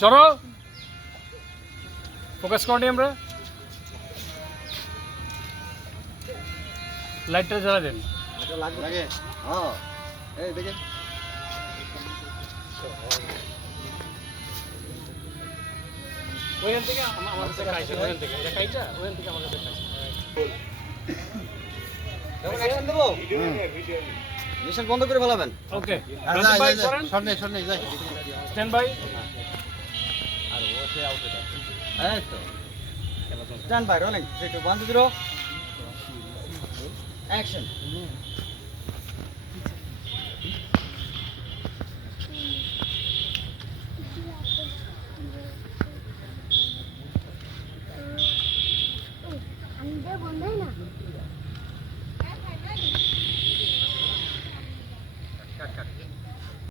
সরো। ফোকাস করি আমরা। লাইটটা জ্বালা দেন। লাগে। হ্যাঁ। এই দেখে ওইখান থেকে আমার কাছে খাইছে ওইখান থেকে। এটা খাইছা? ওইখান থেকে আমার কাছে খাইছে। যখন অ্যাকশন দেবো? মিশন বন্ধ করে ফেলাবেন। ওকে। সামনে সামনে যাই স্ট্যান্ড বাই। আর ও সে আউটে এই তো। Stand by rolling 3 2 1 0 action. বন্ধ হয় না।